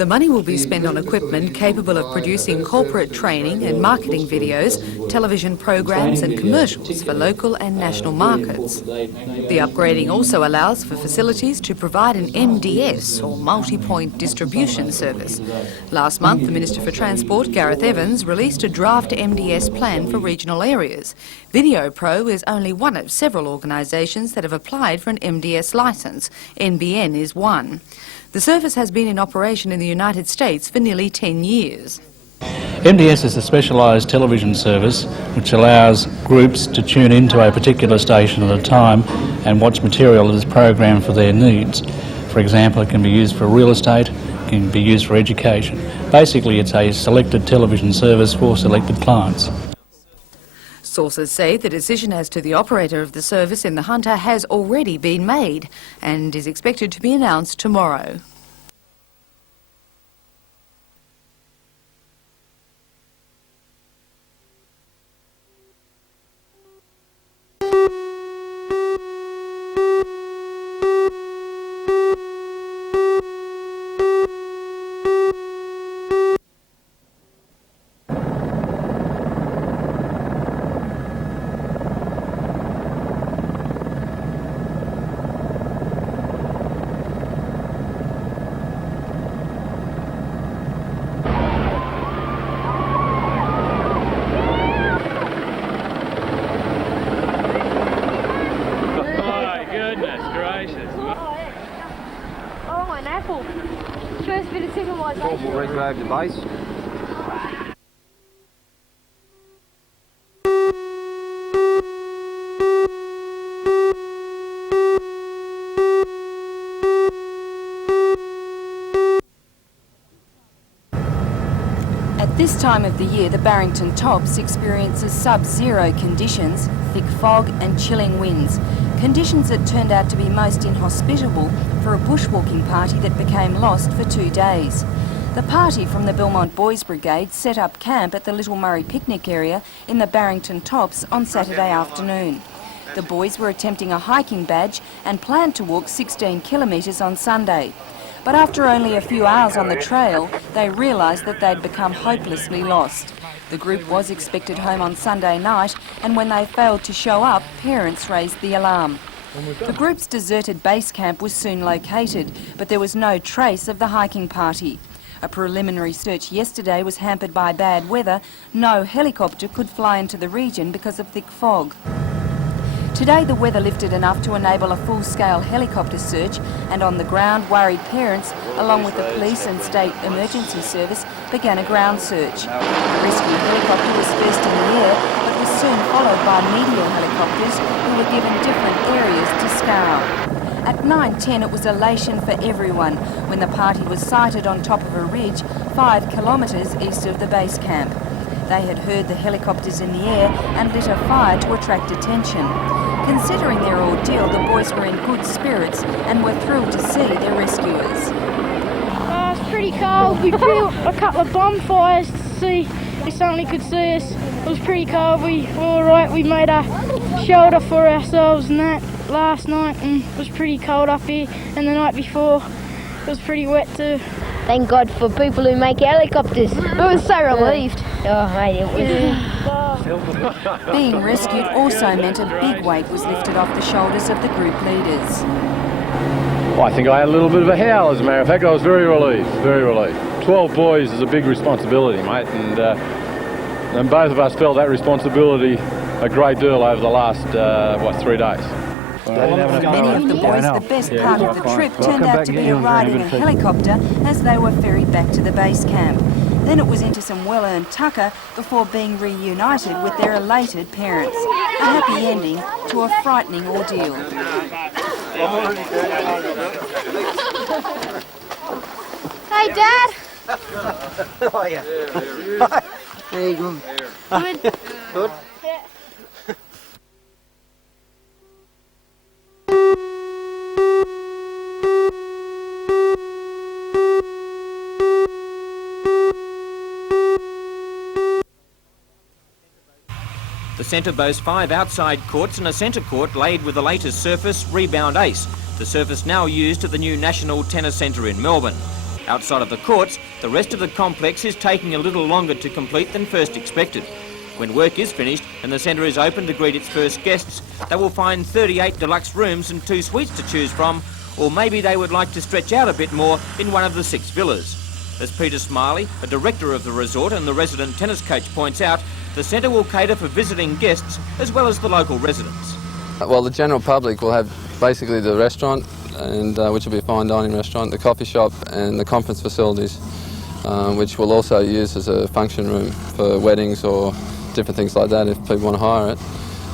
The money will be spent on equipment capable of producing corporate training and marketing videos, television programs and commercials for local and national markets. The upgrading also allows for facilities to provide an MDS, or multi-point distribution service. Last month, the Minister for Transport, Gareth Evans, released a draft MDS plan for regional areas. Video Pro is only one of several organisations that have applied for an MDS licence. NBN is one. The service has been in operation in the United States for nearly 10 years. MDS is a specialised television service which allows groups to tune into a particular station at a time and watch material that is programmed for their needs. For example, it can be used for real estate, it can be used for education. Basically, it's a selected television service for selected clients. Sources say the decision as to the operator of the service in the Hunter has already been made and is expected to be announced tomorrow. First bit of civilisation. We'll regrade the base. At this time of the year, the Barrington Tops experiences sub-zero conditions, thick fog and chilling winds. Conditions that turned out to be most inhospitable for a bushwalking party that became lost for 2 days. The party from the Belmont Boys Brigade set up camp at the Little Murray picnic area in the Barrington Tops on Saturday afternoon. The boys were attempting a hiking badge and planned to walk 16 kilometres on Sunday. But after only a few hours on the trail, they realised that they'd become hopelessly lost. The group was expected home on Sunday night, and when they failed to show up, parents raised the alarm. The group's deserted base camp was soon located, but there was no trace of the hiking party. A preliminary search yesterday was hampered by bad weather. No helicopter could fly into the region because of thick fog. Today the weather lifted enough to enable a full-scale helicopter search, and on the ground worried parents, along with the police and state emergency service, began a ground search. The rescue helicopter was first in the air, but was soon followed by medial helicopters who were given different areas to scour. At 9:10 it was elation for everyone when the party was sighted on top of a ridge 5 kilometres east of the base camp. They had heard the helicopters in the air and lit a fire to attract attention. Considering their ordeal, the boys were in good spirits and were thrilled to see their rescuers. It's pretty cold. We threw a couple of bonfires to see if somebody could see us. It was pretty cold. We were all right. We made a shelter for ourselves and that last night, and it was pretty cold up here. And the night before, it was pretty wet too. Thank God for people who make helicopters. I was so relieved. Oh, mate, it was... Being rescued also meant a big weight was lifted off the shoulders of the group leaders. Well, I think I had a little bit of a howl, as a matter of fact. I was very relieved, very relieved. 12 boys is a big responsibility, mate, and both of us felt that responsibility a great deal over the last, 3 days. For many of the boys, the best part of the trip turned out to be a ride in a helicopter as they were ferried back to the base camp. Then it was into some well-earned tucker before being reunited with their elated parents. A happy ending to a frightening ordeal. Hey, Dad. How are you? How you going? Good. Good? Yeah. The centre boasts 5 outside courts and a centre court laid with the latest surface, Rebound Ace, the surface now used at the new National Tennis Centre in Melbourne. Outside of the courts, the rest of the complex is taking a little longer to complete than first expected. When work is finished and the centre is open to greet its first guests, they will find 38 deluxe rooms and 2 suites to choose from, or maybe they would like to stretch out a bit more in one of the 6 villas. As Peter Smylie, a director of the resort and the resident tennis coach, points out, the centre will cater for visiting guests as well as the local residents. Well, the general public will have basically the restaurant, and which will be a fine dining restaurant, the coffee shop and the conference facilities, which we'll also use as a function room for weddings or different things like that if people want to hire it.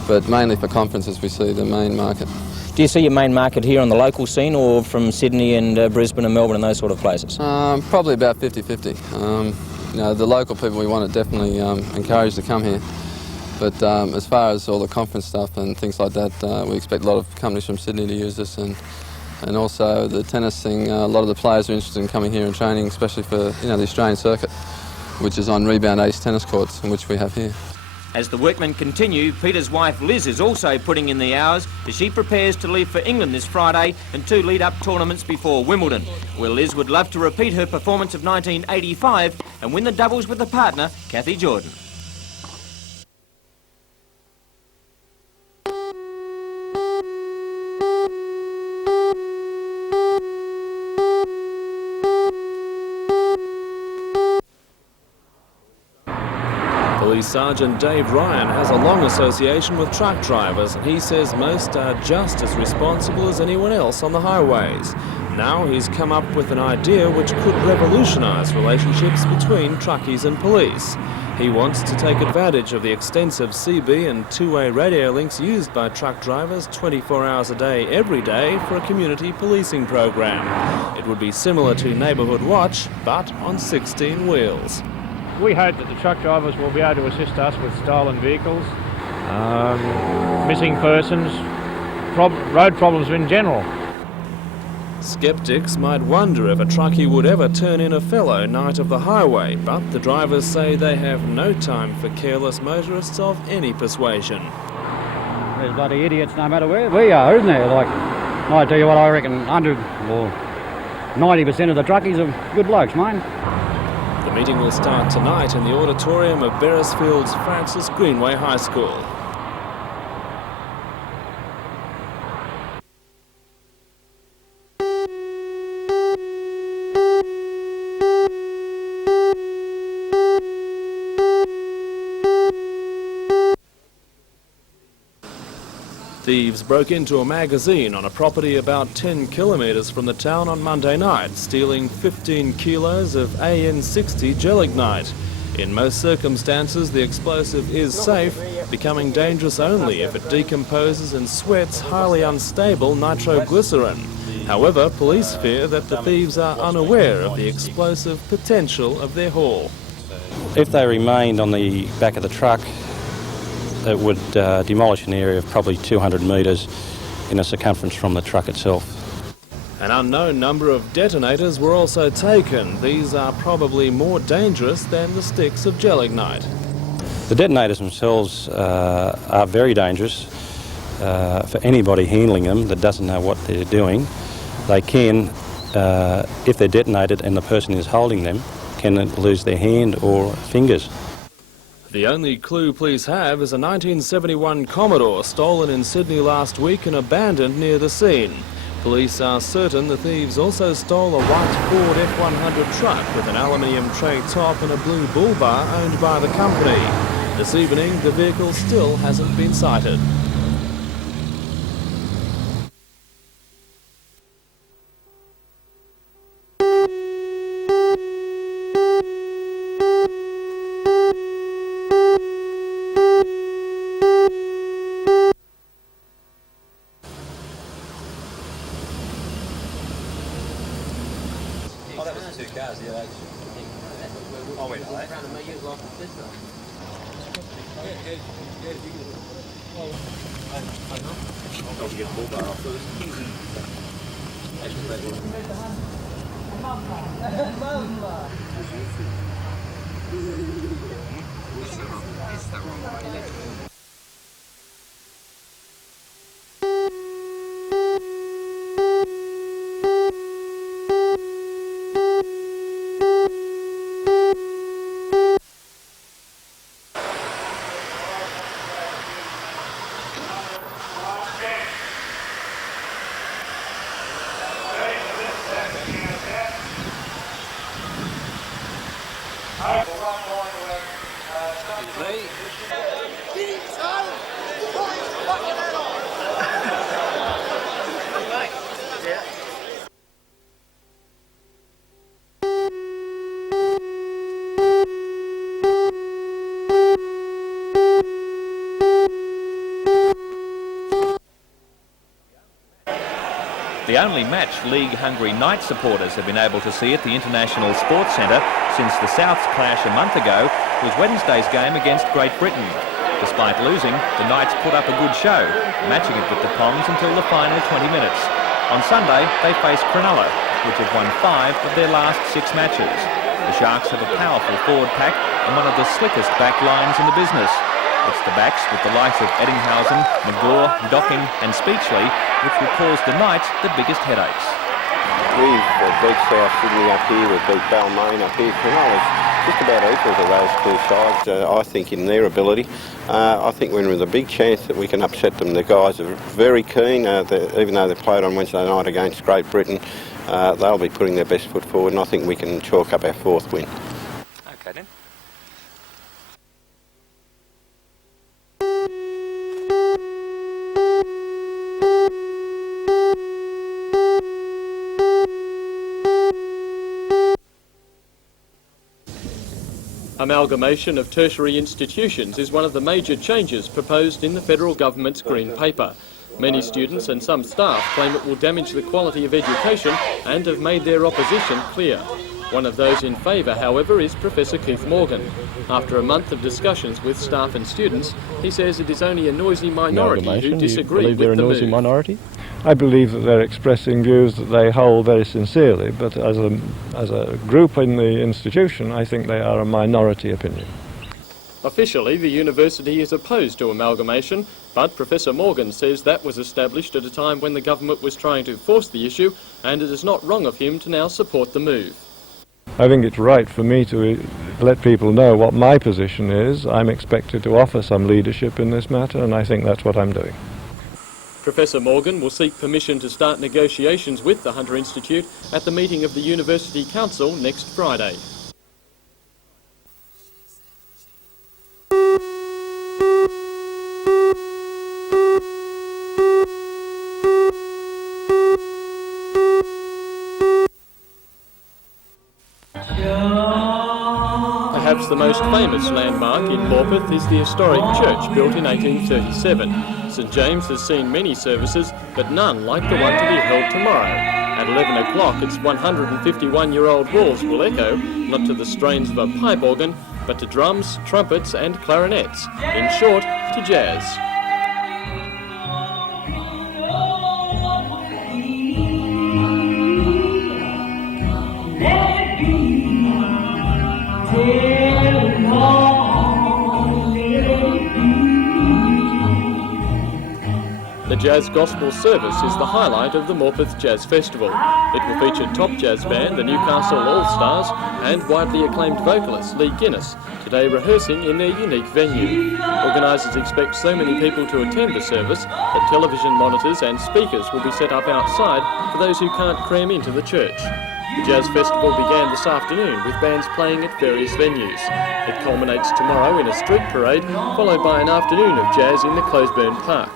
But mainly for conferences we see the main market. Do you see your main market here on the local scene or from Sydney and Brisbane and Melbourne and those sort of places? Probably about 50-50. You know, the local people we want to definitely encourage to come here. But as far as all the conference stuff and things like that, we expect a lot of companies from Sydney to use this, and also the tennis thing. A lot of the players are interested in coming here and training, especially for the Australian circuit, which is on rebound ace tennis courts, and which we have here. As the workmen continue, Peter's wife Liz is also putting in the hours as she prepares to leave for England this Friday and 2 lead-up tournaments before Wimbledon, where Liz would love to repeat her performance of 1985 and win the doubles with a partner, Kathy Jordan. Police Sergeant Dave Ryan has a long association with truck drivers, and he says most are just as responsible as anyone else on the highways. Now he's come up with an idea which could revolutionise relationships between truckies and police. He wants to take advantage of the extensive CB and two-way radio links used by truck drivers 24 hours a day, every day, for a community policing program. It would be similar to Neighbourhood Watch, but on 16 wheels. We hope that the truck drivers will be able to assist us with stolen vehicles, missing persons, road problems in general. Skeptics might wonder if a truckie would ever turn in a fellow Knight of the Highway, but the drivers say they have no time for careless motorists of any persuasion. There's bloody idiots no matter where we are, isn't there? Like, I tell you what, I reckon 90% of the truckies are good blokes, mate. The meeting will start tonight in the auditorium of Beresfield's Francis Greenway High School. Thieves broke into a magazine on a property about 10 kilometres from the town on Monday night, stealing 15 kilos of AN60 Gelignite. In most circumstances, the explosive is safe, becoming dangerous only if it decomposes and sweats highly unstable nitroglycerin. However, police fear that the thieves are unaware of the explosive potential of their haul. If they remained on the back of the truck, it would demolish an area of probably 200 metres in a circumference from the truck itself. An unknown number of detonators were also taken. These are probably more dangerous than the sticks of Gelignite. The detonators themselves are very dangerous for anybody handling them that doesn't know what they're doing. They can, if they're detonated and the person is holding them, can lose their hand or fingers. The only clue police have is a 1971 Commodore stolen in Sydney last week and abandoned near the scene. Police are certain the thieves also stole a white Ford F100 truck with an aluminium tray top and a blue bull bar owned by the company. This evening, the vehicle still hasn't been sighted. The only match league-hungry Knight supporters have been able to see at the International Sports Centre since the Souths' clash a month ago was Wednesday's game against Great Britain. Despite losing, the Knights put up a good show, matching it with the Poms until the final 20 minutes. On Sunday, they face Cronulla, which have won 5 of their last 6 matches. The Sharks have a powerful forward pack and one of the slickest back lines in the business. It's the backs with the likes of Eddinghausen, McGaw, Docking and Speechley which will cause the Knights the biggest headaches. We've beat South Sydney up here, we've beat Belmont up here. Cronulla's just about equal to those two sides, I think, in their ability. I think we're with a big chance that we can upset them. The guys are very keen, even though they played on Wednesday night against Great Britain. They'll be putting their best foot forward, and I think we can chalk up our 4th win. Okay then. Amalgamation of tertiary institutions is one of the major changes proposed in the federal government's Green Paper. Many students and some staff claim it will damage the quality of education and have made their opposition clear. One of those in favour, however, is Professor Keith Morgan. After a month of discussions with staff and students, he says it is only a noisy minority who disagree with the move. Minority? I believe that they're expressing views that they hold very sincerely, but as a group in the institution, I think they are a minority opinion. Officially, the university is opposed to amalgamation, but Professor Morgan says that was established at a time when the government was trying to force the issue, and it is not wrong of him to now support the move. I think it's right for me to let people know what my position is. I'm expected to offer some leadership in this matter, and I think that's what I'm doing. Professor Morgan will seek permission to start negotiations with the Hunter Institute at the meeting of the University Council next Friday. Perhaps the most famous landmark in Morpeth is the historic church built in 1837. St James has seen many services, but none like the one to be held tomorrow. At 11 o'clock, its 151-year-old walls will echo, not to the strains of a pipe organ, but to drums, trumpets and clarinets. In short, to jazz. The Jazz Gospel service is the highlight of the Morpeth Jazz Festival. It will feature top jazz band, the Newcastle All-Stars, and widely acclaimed vocalist Lee Guinness, today rehearsing in their unique venue. Organisers expect so many people to attend the service that television monitors and speakers will be set up outside for those who can't cram into the church. The Jazz Festival began this afternoon with bands playing at various venues. It culminates tomorrow in a street parade, followed by an afternoon of jazz in the Closeburn Park.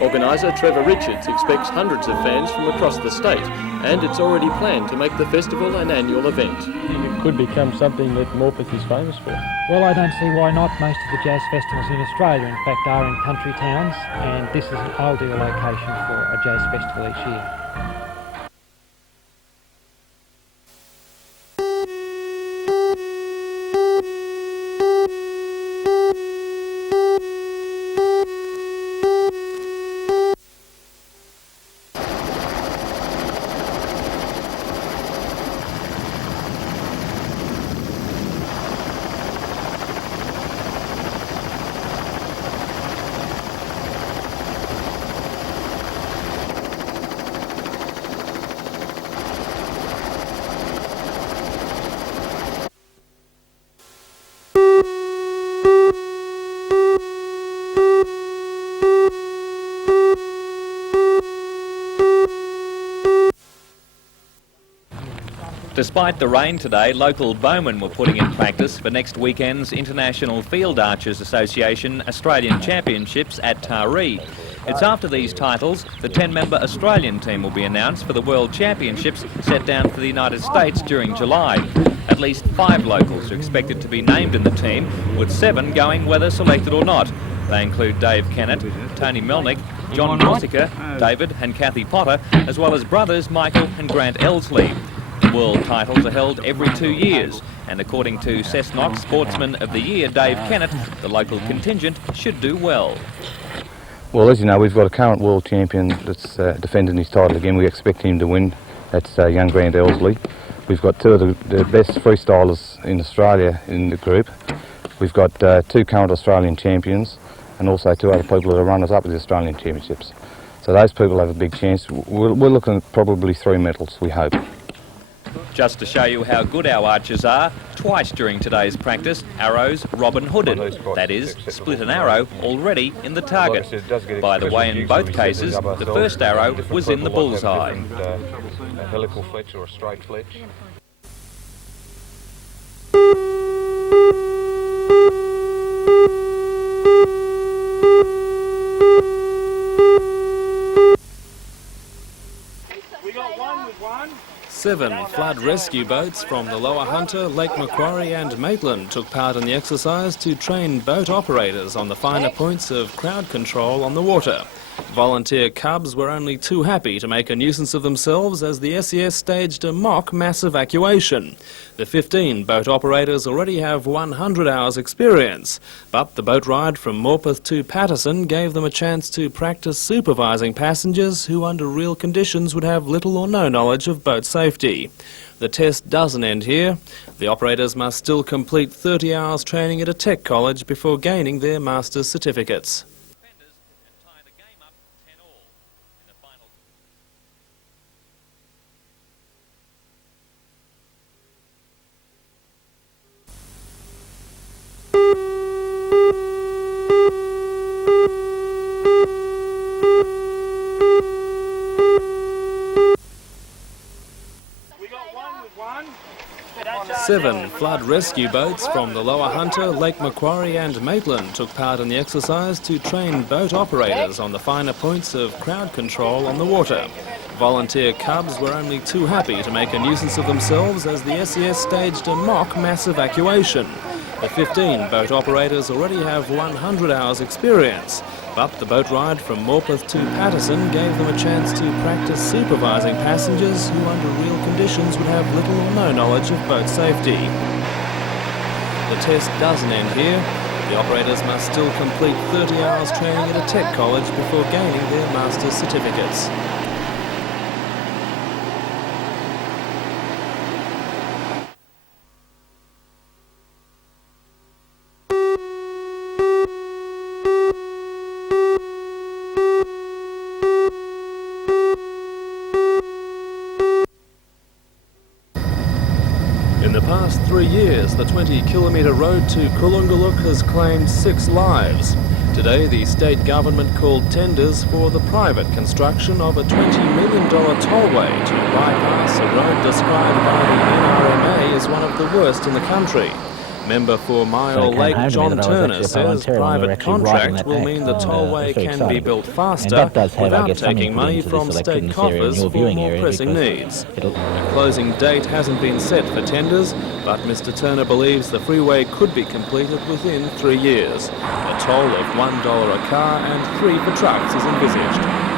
Organiser Trevor Richards expects hundreds of fans from across the state, and it's already planned to make the festival an annual event. It could become something that Morpeth is famous for. Well, I don't see why not. Most of the jazz festivals in Australia, in fact, are in country towns, and this is an ideal location for a jazz festival each year. Despite the rain today, local bowmen were putting in practice for next weekend's International Field Archers Association Australian Championships at Tertiary. It's after these titles, the 10-member Australian team will be announced for the World Championships set down for the United States during July. At least 5 locals are expected to be named in the team, with 7 going whether selected or not. They include Dave Kennett, Tony Melnick, John Corsica, David and Kathy Potter, as well as brothers Michael and Grant Elsley. World titles are held every 2 years, and according to Cessnock Sportsman of the Year Dave Kennett, the local contingent should do well. Well, as you know, we've got a current world champion that's defending his title again. We expect him to win. That's young Grant Elsley. We've got two of the best freestylers in Australia in the group. We've got 2 current Australian champions and also 2 other people that are runners up at the Australian Championships. So those people have a big chance. We're looking at probably 3 medals, we hope. Just to show you how good our archers are, twice during today's practice, arrows Robin Hooded. That is, split an arrow already in the target. By the way, in both cases, the first arrow was in the bullseye. A helical fletch or a straight fletch. We got one with one. 7 flood rescue boats from the Lower Hunter, Lake Macquarie and Maitland took part in the exercise to train boat operators on the finer points of crowd control on the water. Volunteer cubs were only too happy to make a nuisance of themselves as the SES staged a mock mass evacuation. The 15 boat operators already have 100 hours experience, but the boat ride from Morpeth to Patterson gave them a chance to practice supervising passengers who under real conditions would have little or no knowledge of boat safety. The test doesn't end here. The operators must still complete 30 hours training at a tech college before gaining their master's certificates. 7 flood rescue boats from the Lower Hunter, Lake Macquarie and Maitland took part in the exercise to train boat operators on the finer points of crowd control on the water. Volunteer cubs were only too happy to make a nuisance of themselves as the SES staged a mock mass evacuation. The 15 boat operators already have 100 hours experience, but the boat ride from Morpeth to Patterson gave them a chance to practice supervising passengers who under real conditions would have little or no knowledge of boat safety. The test doesn't end here. The operators must still complete 30 hours training at a tech college before gaining their master's certificates. In the past 3 years, the 20-kilometre road to Colognolook has claimed 6 lives. Today, the state government called tenders for the private construction of a $20 million tollway to bypass a road described by the NRMA as one of the worst in the country. Member for Myall Lake, John Turner, says private contract will mean the tollway can be built faster without taking money from state coffers for more pressing needs. A closing date hasn't been set for tenders, but Mr Turner believes the freeway could be completed within 3 years. A toll of $1 a car and 3 for trucks is envisaged.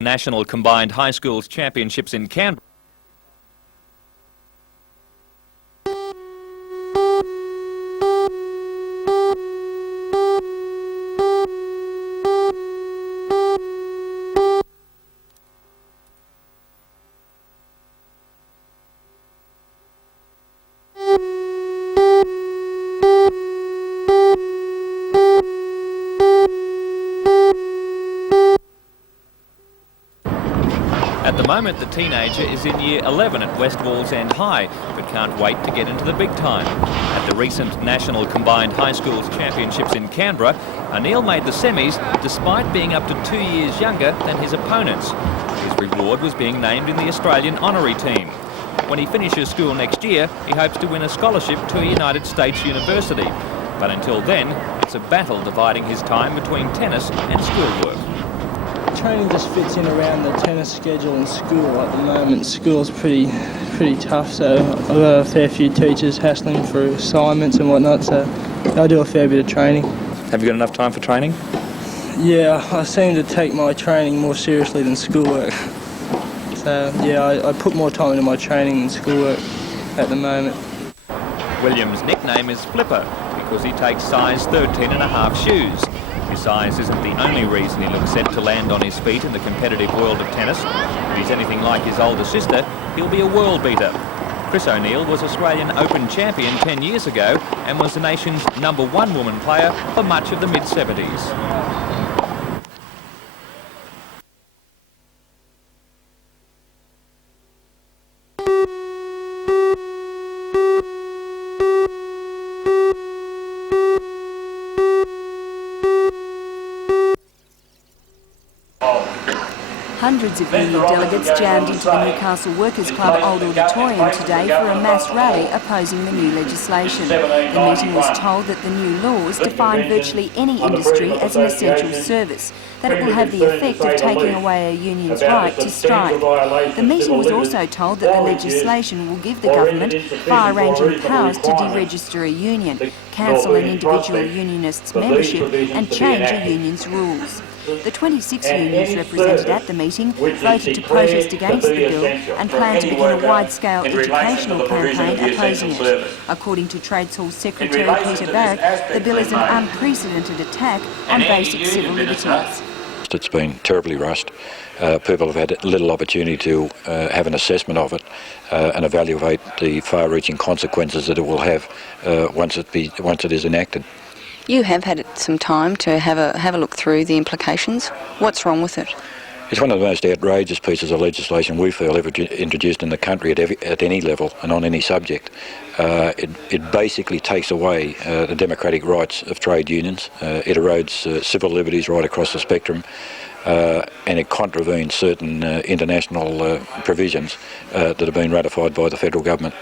National Combined High Schools Championships in Canberra. At the moment, the teenager is in Year 11 at West Wallsend High, but can't wait to get into the big time. At the recent National Combined High Schools Championships in Canberra, Anil made the semis despite being up to 2 years younger than his opponents. His reward was being named in the Australian honorary team. When he finishes school next year, he hopes to win a scholarship to a United States university. But until then, it's a battle dividing his time between tennis and schoolwork. Training just fits in around the tennis schedule and school at the moment. School's pretty tough, so I've got a fair few teachers hassling for assignments and whatnot, so I do a fair bit of training. Have you got enough time for training? Yeah, I seem to take my training more seriously than schoolwork. So yeah, I put more time into my training than schoolwork at the moment. William's nickname is Flipper because he takes size 13.5 shoes. His size isn't the only reason he looks set to land on his feet in the competitive world of tennis. If he's anything like his older sister, he'll be a world beater. Chris O'Neill was Australian Open champion 10 years ago and was the nation's #1 woman player for much of the mid-70s. Hundreds of union delegates jammed into the Newcastle Workers' Club Old Auditorium today for a mass rally opposing the new legislation. The meeting was told that the new laws define virtually any industry as an essential service, that it will have the effect of taking away a union's right to strike. The meeting was also told that the legislation will give the government far-ranging powers to deregister a union, cancel an individual unionist's membership and change a union's rules. The 26 unions represented at the meeting voted to protest against the bill and plan to begin a wide-scale educational campaign opposing it. According to Trades Hall Secretary Peter Barrett, the bill is an unprecedented attack on basic civil liberties. It's been terribly rushed. People have had little opportunity to have an assessment of it and evaluate the far-reaching consequences that it will have once it is enacted. You have had some time to have a look through the implications. What's wrong with it? It's one of the most outrageous pieces of legislation we feel ever introduced in the country at any level and on any subject. It basically takes away the democratic rights of trade unions. It erodes civil liberties right across the spectrum. And it contravenes certain international provisions that have been ratified by the federal government.